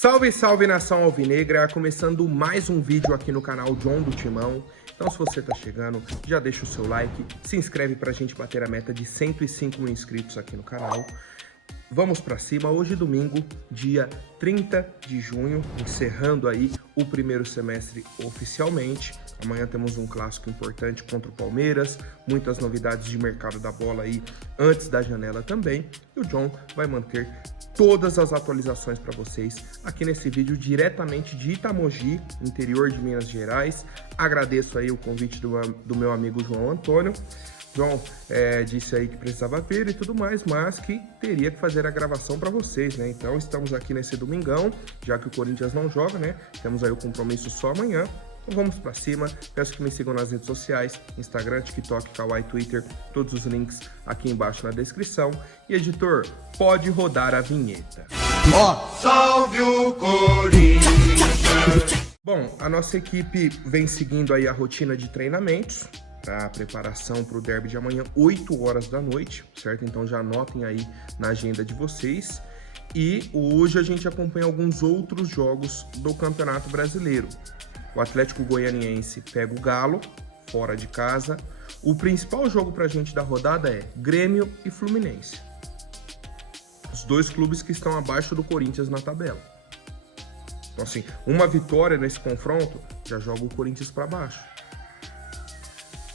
Salve, salve nação alvinegra, começando mais um vídeo aqui no canal John do Timão. Então se você tá chegando, já deixa o seu like, se inscreve pra gente bater a meta de 105 mil inscritos aqui no canal. Vamos pra cima, hoje domingo, dia 30 de junho, encerrando aí o primeiro semestre oficialmente. Amanhã temos um clássico importante contra o Palmeiras, muitas novidades de mercado da bola aí antes da janela também. E o John vai manter todas as atualizações para vocês aqui nesse vídeo diretamente de Itamogi, interior de Minas Gerais. Agradeço aí o convite do meu amigo João Antônio. João disse aí que precisava vir e tudo mais, mas que teria que fazer a gravação para vocês, né? Então estamos aqui nesse domingão, já que o Corinthians não joga, né? Temos aí o compromisso só amanhã. Então vamos para cima. Peço que me sigam nas redes sociais, Instagram, TikTok, Kawaii, Twitter, todos os links aqui embaixo na descrição. E editor, pode rodar a vinheta. Salve o Corinthians! Bom, a nossa equipe vem seguindo aí a rotina de treinamentos, a preparação para o derby de amanhã, 8 horas da noite, certo? Então já anotem aí na agenda de vocês. E hoje a gente acompanha alguns outros jogos do Campeonato Brasileiro. O Atlético Goianiense pega o Galo, fora de casa. O principal jogo pra gente da rodada é Grêmio e Fluminense. Os dois clubes que estão abaixo do Corinthians na tabela. Então assim, uma vitória nesse confronto já joga o Corinthians para baixo.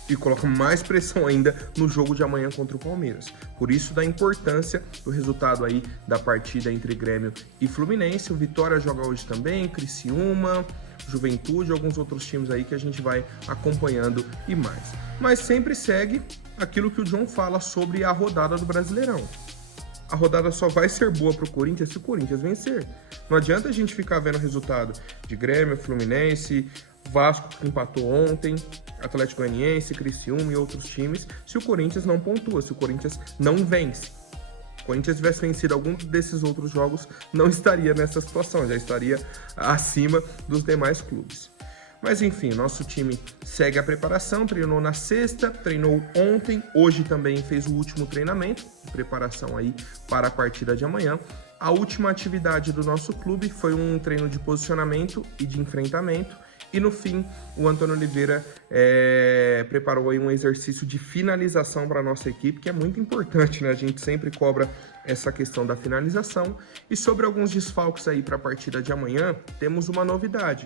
E coloca mais pressão ainda no jogo de amanhã contra o Palmeiras. Por isso da importância do resultado aí da partida entre Grêmio e Fluminense. O Vitória joga hoje também, Criciúma, Juventude, alguns outros times aí que a gente vai acompanhando e mais. Mas sempre segue aquilo que o John fala sobre a rodada do Brasileirão. A rodada só vai ser boa pro Corinthians se o Corinthians vencer. Não adianta a gente ficar vendo o resultado de Grêmio, Fluminense, Vasco que empatou ontem, Atlético Goianiense, Criciúma e outros times, se o Corinthians não pontua, se o Corinthians não vence. Se o Corinthians tivesse vencido algum desses outros jogos, não estaria nessa situação, já estaria acima dos demais clubes. Mas enfim, nosso time segue a preparação, treinou na sexta, treinou ontem, hoje também fez o último treinamento, de preparação aí para a partida de amanhã. A última atividade do nosso clube foi um treino de posicionamento e de enfrentamento. E no fim, o Antônio Oliveira preparou aí um exercício de finalização para a nossa equipe, que é muito importante, né? A gente sempre cobra essa questão da finalização. E sobre alguns desfalques aí para a partida de amanhã, temos uma novidade.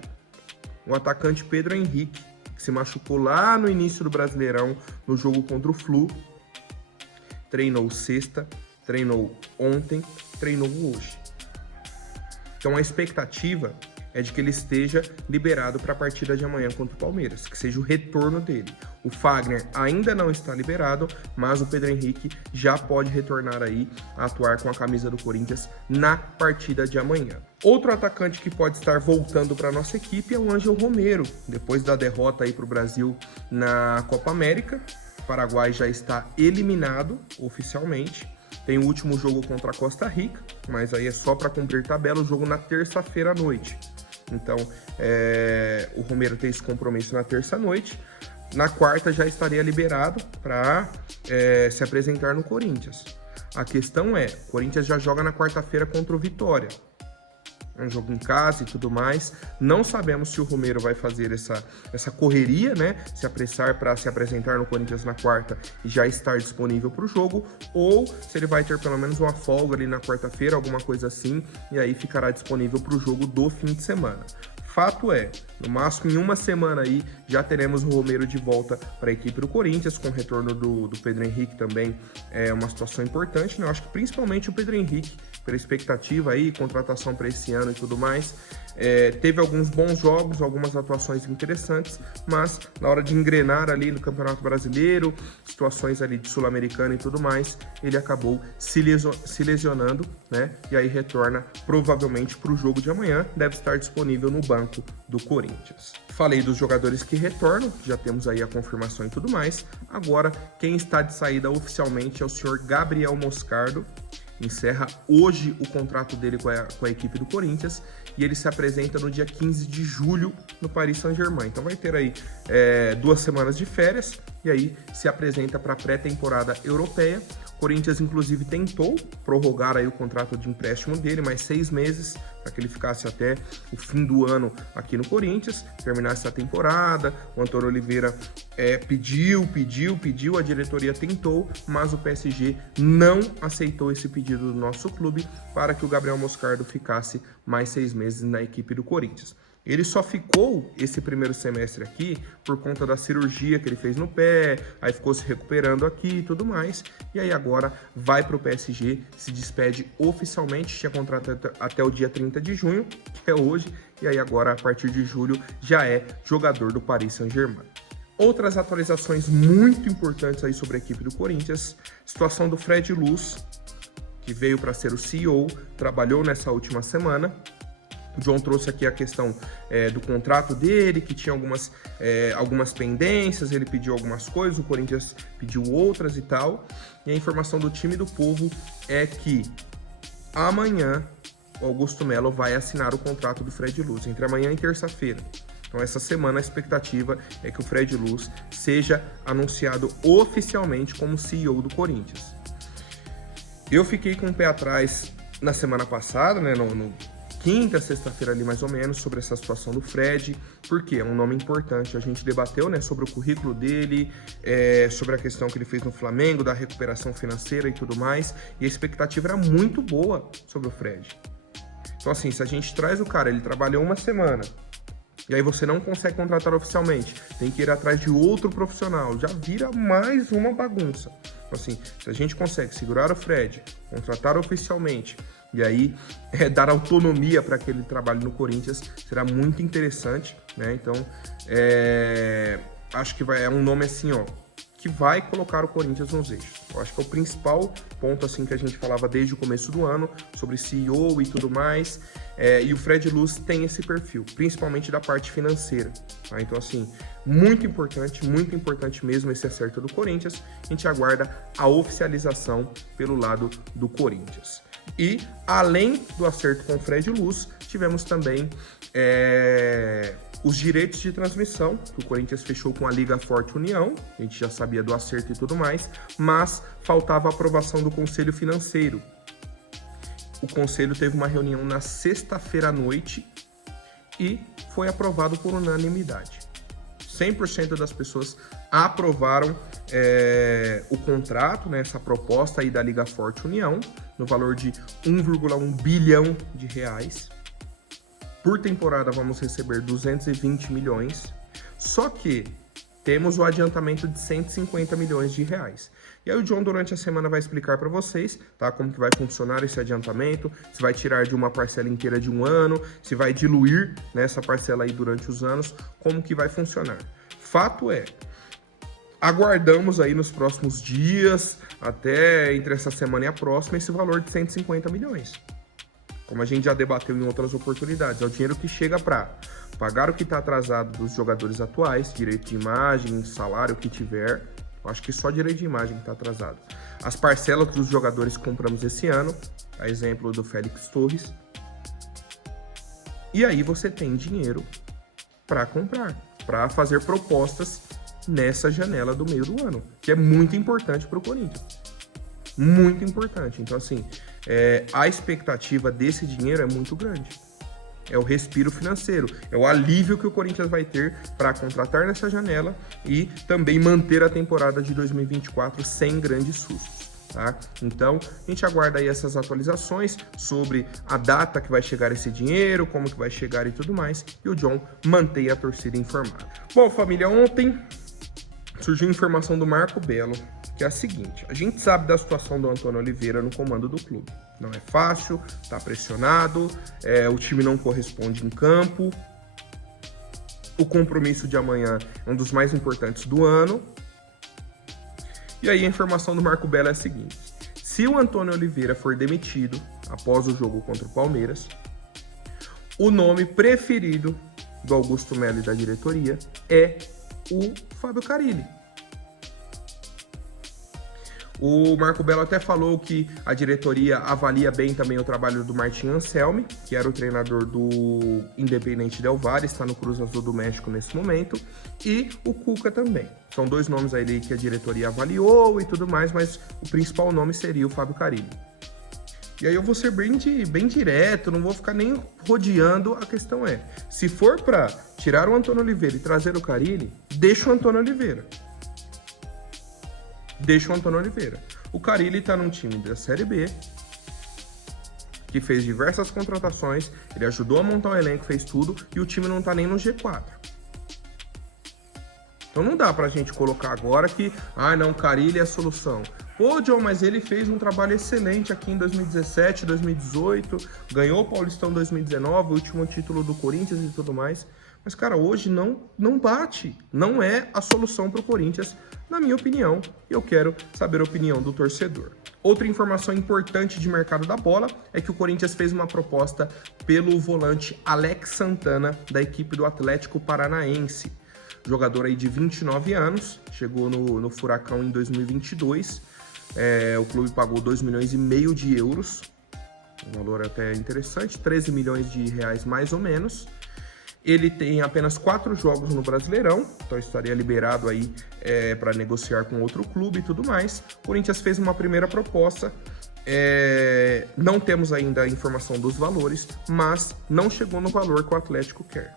O atacante Pedro Henrique, que se machucou lá no início do Brasileirão, no jogo contra o Flu, treinou sexta, treinou ontem, treinou hoje. Então a expectativa é de que ele esteja liberado para a partida de amanhã contra o Palmeiras, que seja o retorno dele. O Fagner ainda não está liberado, mas o Pedro Henrique já pode retornar aí a atuar com a camisa do Corinthians na partida de amanhã. Outro atacante que pode estar voltando para a nossa equipe é o Ângelo Romero, depois da derrota aí para o Brasil na Copa América. O Paraguai já está eliminado oficialmente. Tem o último jogo contra a Costa Rica, mas aí é só para cumprir tabela, o jogo na terça-feira à noite. Então, o Romero tem esse compromisso na terça-noite. Na quarta já estaria liberado para se apresentar no Corinthians. A questão é, o Corinthians já joga na quarta-feira contra o Vitória. É um jogo em casa e tudo mais. Não sabemos se o Romero vai fazer essa correria, né? Se apressar para se apresentar no Corinthians na quarta e já estar disponível para o jogo, ou se ele vai ter pelo menos uma folga ali na quarta-feira, alguma coisa assim, e aí ficará disponível para o jogo do fim de semana. Fato é, no máximo em uma semana aí já teremos o Romero de volta para a equipe do Corinthians, com o retorno do Pedro Henrique também é uma situação importante, né? Eu acho que principalmente o Pedro Henrique, pela expectativa aí, contratação para esse ano e tudo mais, teve alguns bons jogos, algumas atuações interessantes, mas na hora de engrenar ali no Campeonato Brasileiro, situações ali de Sul-Americana e tudo mais, ele acabou se lesionando, né? E aí retorna provavelmente para o jogo de amanhã, deve estar disponível no banco do Corinthians. Falei dos jogadores que retornam, já temos aí a confirmação e tudo mais. Agora, quem está de saída oficialmente é o senhor Gabriel Moscardo. Encerra hoje o contrato dele com a equipe do Corinthians e ele se apresenta no dia 15 de julho no Paris Saint-Germain. Então vai ter aí 2 semanas de férias e aí se apresenta para a pré-temporada europeia. O Corinthians, inclusive, tentou prorrogar aí o contrato de empréstimo dele, mais 6 meses, para que ele ficasse até o fim do ano aqui no Corinthians, terminasse a temporada. O Antônio Oliveira pediu, a diretoria tentou, mas o PSG não aceitou esse pedido do nosso clube para que o Gabriel Moscardo ficasse mais 6 meses na equipe do Corinthians. Ele só ficou esse primeiro semestre aqui por conta da cirurgia que ele fez no pé, aí ficou se recuperando aqui e tudo mais. E aí agora vai para o PSG, se despede oficialmente, tinha contrato até o dia 30 de junho, que é hoje, e aí agora a partir de julho já é jogador do Paris Saint-Germain. Outras atualizações muito importantes aí sobre a equipe do Corinthians, situação do Fred Luz, que veio para ser o CEO, trabalhou nessa última semana. O John trouxe aqui a questão do contrato dele, que tinha algumas pendências, ele pediu algumas coisas, o Corinthians pediu outras e tal. E a informação do time do Povo é que amanhã o Augusto Melo vai assinar o contrato do Fred Luz, entre amanhã e terça-feira. Então essa semana a expectativa é que o Fred Luz seja anunciado oficialmente como CEO do Corinthians. Eu fiquei com o pé atrás na semana passada, né, no quinta, sexta-feira ali mais ou menos, sobre essa situação do Fred, porque é um nome importante. A gente debateu, né, sobre o currículo dele, sobre a questão que ele fez no Flamengo, da recuperação financeira e tudo mais, e a expectativa era muito boa sobre o Fred. Então assim, se a gente traz o cara, ele trabalhou uma semana, e aí você não consegue contratar oficialmente, tem que ir atrás de outro profissional, já vira mais uma bagunça. Então assim, se a gente consegue segurar o Fred, contratar oficialmente, e aí dar autonomia para aquele trabalho no Corinthians, será muito interessante, né? Então, acho que é um nome assim, ó, que vai colocar o Corinthians nos eixos. Eu acho que é o principal ponto assim que a gente falava desde o começo do ano, sobre CEO e tudo mais, e o Fred Luz tem esse perfil, principalmente da parte financeira, tá? Então assim, muito importante mesmo esse acerto do Corinthians. A gente aguarda a oficialização pelo lado do Corinthians. E, além do acerto com o Fred Luz, tivemos também os direitos de transmissão, que o Corinthians fechou com a Liga Forte União, a gente já sabia do acerto e tudo mais, mas faltava a aprovação do Conselho Financeiro. O Conselho teve uma reunião na sexta-feira à noite e foi aprovado por unanimidade. 100% das pessoas aprovaram o contrato, né, essa proposta aí da Liga Forte União, no valor de 1,1 bilhão de reais. Por temporada vamos receber 220 milhões, só que temos o adiantamento de 150 milhões de reais. E aí o John durante a semana vai explicar para vocês, tá, como que vai funcionar esse adiantamento, se vai tirar de uma parcela inteira de um ano, se vai diluir nessa parcela aí durante os anos, como que vai funcionar. Fato é, aguardamos aí nos próximos dias, até entre essa semana e a próxima, esse valor de 150 milhões. Como a gente já debateu em outras oportunidades, é o dinheiro que chega para pagar o que está atrasado dos jogadores atuais, direito de imagem, salário, o que tiver. Eu acho que só direito de imagem que está atrasado. As parcelas dos jogadores que compramos esse ano, a exemplo do Félix Torres. E aí você tem dinheiro para comprar, para fazer propostas nessa janela do meio do ano, que é muito importante para o Corinthians. Muito importante. Então, assim, a expectativa desse dinheiro é muito grande. É o respiro financeiro, é o alívio que o Corinthians vai ter para contratar nessa janela e também manter a temporada de 2024 sem grandes sustos, tá? Então, a gente aguarda aí essas atualizações sobre a data que vai chegar esse dinheiro, como que vai chegar e tudo mais, e o John mantém a torcida informada. Bom, família, ontem surgiu informação do Marco Belo, que é a seguinte: a gente sabe da situação do Antônio Oliveira no comando do clube. Não é fácil, tá pressionado, o time não corresponde em campo. O compromisso de amanhã é um dos mais importantes do ano. E aí a informação do Marco Belo é a seguinte: se o Antônio Oliveira for demitido após o jogo contra o Palmeiras, o nome preferido do Augusto Melo e da diretoria é o Fábio Carille. O Marco Belo até falou que a diretoria avalia bem também o trabalho do Martin Anselmi, que era o treinador do Independente Del Valle, está no Cruz Azul do México nesse momento, e o Cuca também. São dois nomes aí que a diretoria avaliou e tudo mais, mas o principal nome seria o Fábio Carille. E aí eu vou ser bem direto, não vou ficar nem rodeando. A questão é, se for para tirar o Antônio Oliveira e trazer o Carille, deixa o Antônio Oliveira. Deixa o Antônio Oliveira. O Carille tá num time da Série B, que fez diversas contratações, ele ajudou a montar o elenco, fez tudo, e o time não tá nem no G4. Então não dá pra gente colocar agora que, não, Carille é a solução. Pô, John, mas ele fez um trabalho excelente aqui em 2017, 2018, ganhou o Paulistão 2019, o último título do Corinthians e tudo mais. Mas, cara, hoje não bate, não é a solução pro Corinthians, na minha opinião, e eu quero saber a opinião do torcedor. Outra informação importante de mercado da bola é que o Corinthians fez uma proposta pelo volante Alex Santana, da equipe do Atlético Paranaense. Jogador aí de 29 anos, chegou no Furacão em 2022, o clube pagou 2,5 milhões de euros, um valor até interessante, 13 milhões de reais mais ou menos. Ele tem apenas 4 jogos no Brasileirão, então estaria liberado aí para negociar com outro clube e tudo mais. O Corinthians fez uma primeira proposta, não temos ainda a informação dos valores, mas não chegou no valor que o Atlético quer.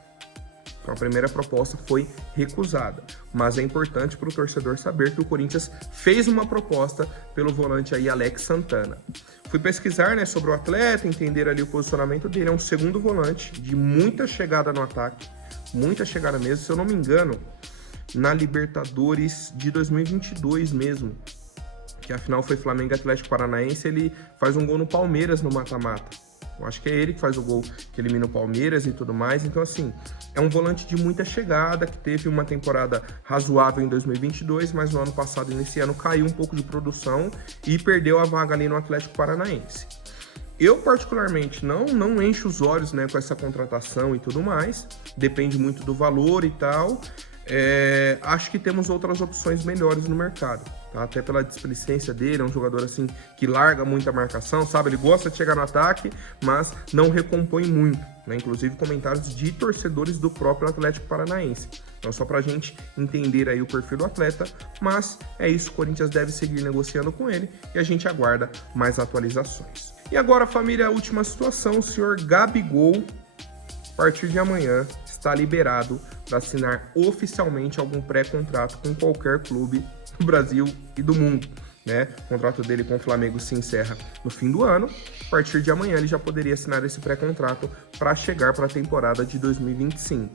Então a primeira proposta foi recusada, mas é importante para o torcedor saber que o Corinthians fez uma proposta pelo volante aí Alex Santana. Fui pesquisar, sobre o atleta, entender ali o posicionamento dele, é um segundo volante de muita chegada no ataque, muita chegada mesmo, se eu não me engano, na Libertadores de 2022 mesmo, que afinal foi Flamengo e Atlético Paranaense, ele faz um gol no Palmeiras no mata-mata. Eu acho que é ele que faz o gol que elimina o Palmeiras e tudo mais. Então, assim, é um volante de muita chegada, que teve uma temporada razoável em 2022, mas no ano passado, nesse ano, caiu um pouco de produção e perdeu a vaga ali no Atlético Paranaense. Eu, particularmente, não encho os olhos, com essa contratação e tudo mais. Depende muito do valor e tal. Acho que temos outras opções melhores no mercado, tá? Até pela displicência dele, é um jogador assim que larga muita marcação, sabe? Ele gosta de chegar no ataque, mas não recompõe muito, Inclusive comentários de torcedores do próprio Atlético Paranaense. Então só pra gente entender aí o perfil do atleta, mas é isso, o Corinthians deve seguir negociando com ele e a gente aguarda mais atualizações. E agora, família, a última situação, o senhor Gabigol, a partir de amanhã, está liberado para assinar oficialmente algum pré-contrato com qualquer clube do Brasil e do mundo, O contrato dele com o Flamengo se encerra no fim do ano. A partir de amanhã ele já poderia assinar esse pré-contrato para chegar para a temporada de 2025.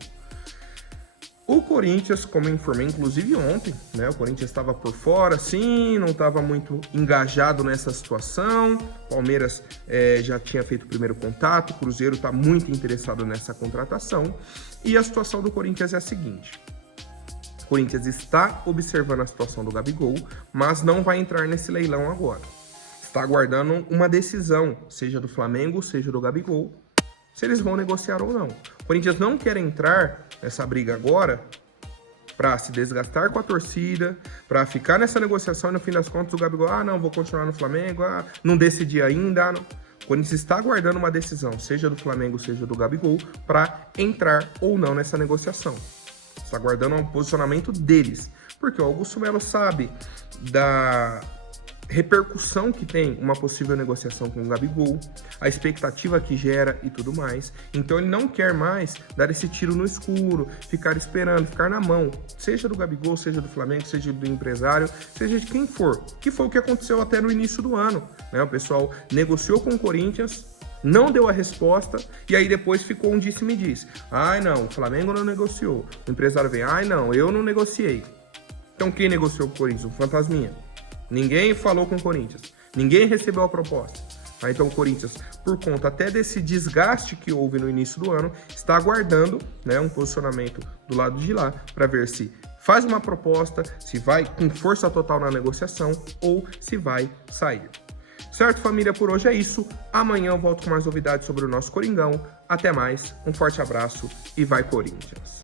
O Corinthians, como eu informei inclusive ontem, o Corinthians estava por fora, sim, não estava muito engajado nessa situação. Palmeiras já tinha feito o primeiro contato, o Cruzeiro está muito interessado nessa contratação. E a situação do Corinthians é a seguinte: o Corinthians está observando a situação do Gabigol, mas não vai entrar nesse leilão agora. Está aguardando uma decisão, seja do Flamengo, seja do Gabigol, se eles vão negociar ou não. O Corinthians não quer entrar nessa briga agora para se desgastar com a torcida, para ficar nessa negociação e no fim das contas o Gabigol, não, vou continuar no Flamengo, não decidi ainda, não. O Corinthians está aguardando uma decisão, seja do Flamengo, seja do Gabigol, para entrar ou não nessa negociação. Está aguardando um posicionamento deles, porque o Augusto Melo sabe da repercussão que tem uma possível negociação com o Gabigol, a expectativa que gera e tudo mais. Então ele não quer mais dar esse tiro no escuro, ficar esperando, ficar na mão, seja do Gabigol, seja do Flamengo, seja do empresário, seja de quem for, que foi o que aconteceu até no início do ano, O pessoal negociou com o Corinthians, não deu a resposta, e aí depois ficou um disse-me-disse. Não, o Flamengo não negociou. O empresário vem, não, eu não negociei. Então quem negociou com o Corinthians? O Fantasminha. Ninguém falou com o Corinthians. Ninguém recebeu a proposta. Então o Corinthians, por conta até desse desgaste que houve no início do ano, está aguardando um posicionamento do lado de lá para ver se faz uma proposta, se vai com força total na negociação ou se vai sair. Certo, família? Por hoje é isso. Amanhã eu volto com mais novidades sobre o nosso Coringão. Até mais, um forte abraço e vai Corinthians!